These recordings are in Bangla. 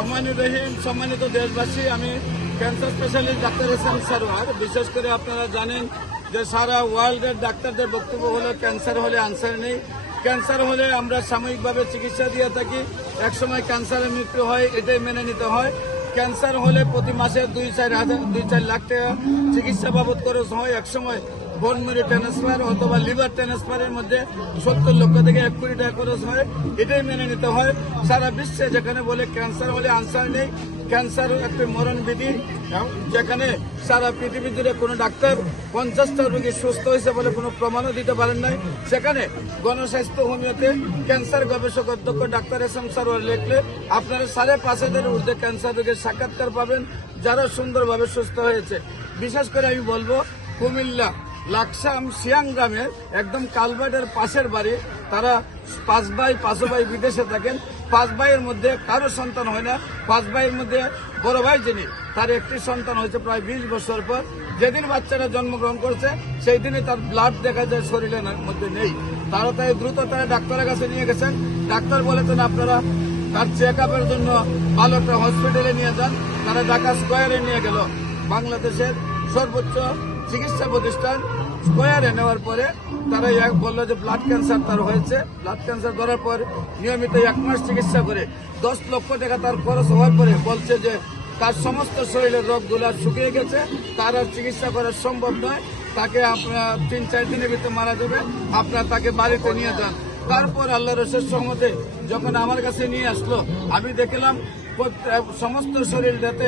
রহমানুর রহিম। সম্মানিত দেশবাসী, আমি cancer specialist doctor SM. Sarwar. বিশেষ করে আপনারা জানেন যে সারা ওয়ার্ল্ডের ডাক্তারদের বক্তব্য হলো ক্যান্সার হলে আনসার নেই। ক্যান্সার হলে আমরা সাময়িকভাবে চিকিৎসা দিয়ে থাকি, একসময় ক্যান্সারের মৃত্যু হয়, এটাই মেনে নিতে হয়। ক্যান্সার হলে প্রতি মাসে 2-4 লাখ টাকা চিকিৎসা বাবদ খরচ হয়। একসময় বোন মেরু ট্রান্সফার অথবা লিভার ট্রান্সফারের মধ্যে 70 লক্ষ থেকে 1 কোটি টাকা খরচ হয়, এটাই মেনে নিতে হয়। সারা বিশ্বে যেখানে বলে ক্যান্সার হলে আনসার নেই, ক্যান্সার একটা মরণবিধি, যেখানে সারা পৃথিবী জুড়ে কোনো ডাক্তার 50টা রোগী সুস্থ হয়েছে বলে কোনো প্রমাণও দিতে পারেন নাই, সেখানে গণস্বাস্থ্য হোমিওতে ক্যান্সার গবেষক অধ্যক্ষ ডাক্তার এস.এম. সারোয়ার লিখলে আপনারা 5,500-এর ঊর্ধ্বে ক্যান্সার রোগীর সাক্ষাৎকার পাবেন যারা সুন্দরভাবে সুস্থ হয়েছে। বিশেষ করে আমি বলবো কুমিল্লা লাকসাম সিয়াং গ্রামের একদম কালভার্টের পাশের বাড়ি, তারা 5 ভাই বিদেশে থাকেন। 5 ভাইয়ের মধ্যে কারো সন্তান হয় না। 5 ভাইয়ের মধ্যে বড় ভাই যিনি, তার একটি সন্তান হয়েছে প্রায় 20 বছর পর। যেদিন বাচ্চাটা জন্মগ্রহণ করছে সেই দিনই তার ব্লাড দেখা যায় শরীরের মধ্যে নেই। তারা তাই দ্রুত তারা ডাক্তারের কাছে নিয়ে গেছেন। ডাক্তার বলেছেন আপনারা তার চেক আপের জন্য ভালো একটা হসপিটালে নিয়ে যান। তারা ঢাকা স্কয়ারে নিয়ে গেল, বাংলাদেশের সর্বোচ্চ চিকিৎসা প্রতিষ্ঠান। স্কয়ারে নেওয়ার পরে তারা বললো যে ব্লাড ক্যান্সার তার হয়েছে। ব্লাড ক্যান্সার ধরার পর নিয়মিত 1 মাস চিকিৎসা করে 10 লক্ষ টাকা তার খরচ হওয়ার পরে বলছে যে তার সমস্ত শরীরের রোগগুলো শুকিয়ে গেছে, তার আর চিকিৎসা করা সম্ভব নয়, তাকে আপনার 3-4 দিনের ভিতরে মারা যাবে, আপনার তাকে বাড়িতে নিয়ে যান। তারপর আল্লাহর শেষ সহমতে যখন আমার কাছে নিয়ে আসলো, আমি দেখলাম সমস্ত শরীরটাতে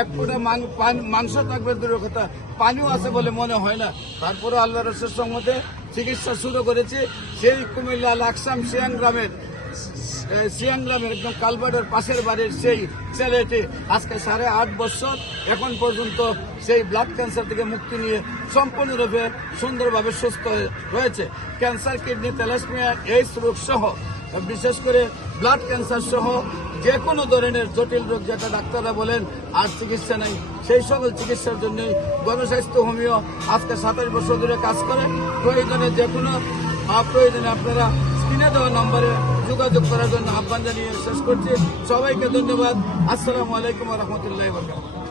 1 ফোঁটা মাংস থাকবে দূরের কথা, পানিও আছে বলে মনে হয় না। তারপরে আল্লাহর শেষ সহমতে চিকিৎসা শুরু করেছি। সেই কুমিল্লা লাকসাম সিয়াং গ্রামের একদম কালভার্টের পাশের বাড়ির সেই ছেলেটি আজকে 8.5 বছর এখন পর্যন্ত সেই ব্লাড ক্যান্সার থেকে মুক্তি নিয়ে সম্পূর্ণরূপে সুন্দরভাবে সুস্থ রয়েছে। ক্যান্সার, কিডনি, থ্যালাসেমিয়া, এইডস রোগ সহ, বিশেষ করে ব্লাড ক্যান্সার সহ যে কোনো ধরনের জটিল রোগ যেটা ডাক্তাররা বলেন আর চিকিৎসা নেই, সেই সকল চিকিৎসার জন্য গণস্বাস্থ্য হোমিও আজকে 27 বছর ধরে কাজ করে। প্রয়োজনে যে কোনো প্রয়োজনে আপনারা স্ক্রিনে দেওয়া নম্বরে যোগাযোগ করার জন্য আহ্বান জানিয়ে শেষ করছি। সবাইকে ধন্যবাদ। আসসালামু আলাইকুম ওয়া রাহমাতুল্লাহি ওয়া বারাকাতুহু।